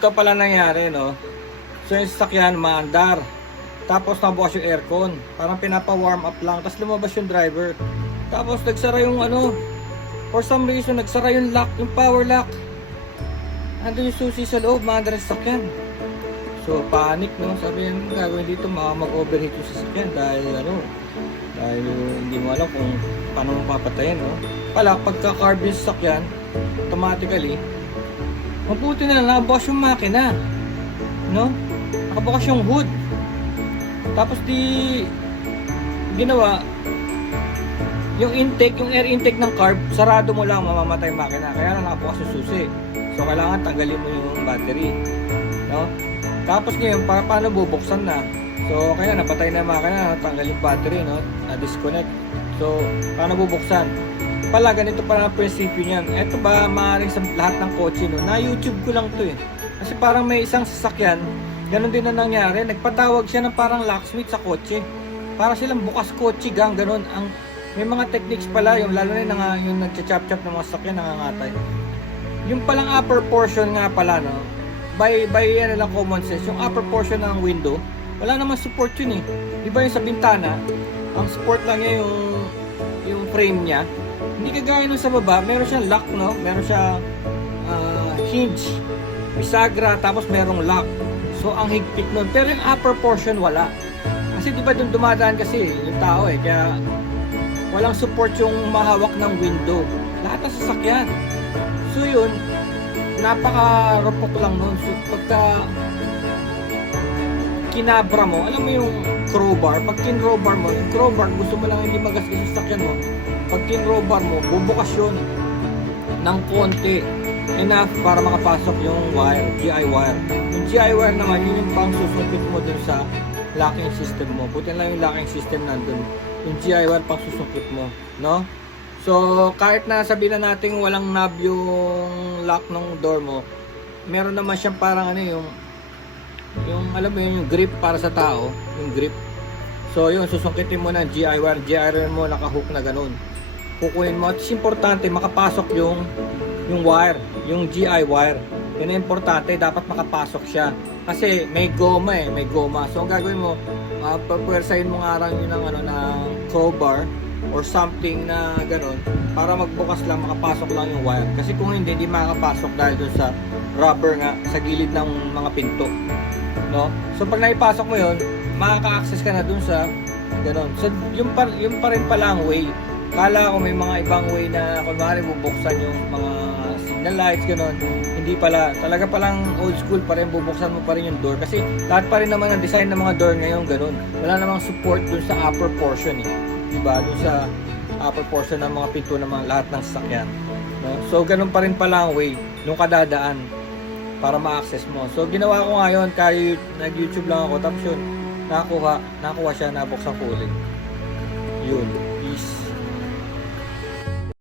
ganito pala nangyari, no? So yung sasakyan, maandar. Tapos nabukas yung aircon. Parang pinapa-warm up lang. Tapos lumabas yung driver. Tapos nagsara yung ano, for some reason, nagsara yung lock, yung power lock. Andun yung susi sa loob, maandar yung sasakyan. So panic, no? Sabi yan, gagawin dito, mag-overheat yung sasakyan dahil ano, dahil hindi mo alam kung paano mo papatayin, no? Pala, pagka-carb yung sasakyan, automatically, mabuti na nakabukas yung makina, no? Nakabukas yung hood. Tapos ginawa, yung intake, yung air intake ng carb, sarado mo lang, mamamatay yung makina. Kaya lang nakabukas yung susi. So kailangan tanggalin mo yung battery, no? Tapos ngayon, paano bubuksan na? So kaya napatay na yung makina, tanggal yung battery, no? Na-disconnect. So paano bubuksan? Pala, ganito pala ang prinsipyo niyan. Ito ba, maaaring sa lahat ng kotse, no? Na-YouTube ko lang to eh. Kasi parang may isang sasakyan, ganun din na nangyari. Nagpatawag siya ng parang locksmith sa kotse. Para silang bukas kotse gang, ganun. May mga techniques pala, yung lalo na yung nagcha-chop-chop ng mga sasakyan, nangangatay. Yung palang upper portion nga pala, no? By ano lang common sense, yung upper portion ng window, wala namang support yun eh. Di ba yung sa bintana, ang support lang niya yung frame niya. Hindi kagaya nung sa baba, meron siyang lock, no? Meron siyang hinge, bisagra, tapos merong lock. So ang higpit nun. Pero yung upper portion wala. Kasi di ba dun dumadaan kasi yung tao eh, kaya walang support yung mahawak ng window. Lahat ng sasakyan. So yun, napaka-rupok lang nun. So pagka kinabra mo, alam mo yung crowbar, pag kin-crowbar mo, yung crowbar, gusto mo lang hindi magasgas yung sasakyan mo. Pag kin-crowbar mo, bubukas yun ng konti, enough para makapasok yung wire, GI wire. Yung GI wire naman, yun yung pang susungkit mo dun sa locking system mo. Buti lang yung locking system nandun. Yung GI wire pang susungkit mo, no? So, kahit na sabihin na natin walang knob yung lock ng door mo, meron naman siyang parang ano yung alam mo yung grip para sa tao, yung grip. So, yun, susungkitin mo ng GI wire. GI wire mo nakahook na ganun. Kukunin mo. At importante, makapasok yung wire, yung GI wire. Yun ang importante, dapat makapasok siya. Kasi may goma eh, may goma. So, ang gagawin mo, pagpwersahin mo nga lang yun ng crowbar or something na ganun para magbukas lang, makapasok lang yung wire. Kasi kung hindi makakapasok dahil dun sa rubber nga sa gilid ng mga pinto, no? So pag naipasok mo yun, makaka-access ka na dun sa ganun. So yung pa rin pala ang way. Kala ko may mga ibang way na kunwari bubuksan yung mga signal lights, ganun. Hindi pala, talaga palang old school pa rin, bubuksan mo pa rin yung door. Kasi lahat pa rin naman ang design ng mga door ngayon, ganun. Wala namang support dun sa upper portion eh. Diba? Dun sa upper portion ng mga pinto ng mga lahat ng sasakyan. No? So ganun pa rin pala ang way nung kadadaan para ma-access mo. So ginawa ko ngayon, kaya nag-YouTube lang ako, tapos yun, nakuha siya, nabuksan ko ulit. Yun.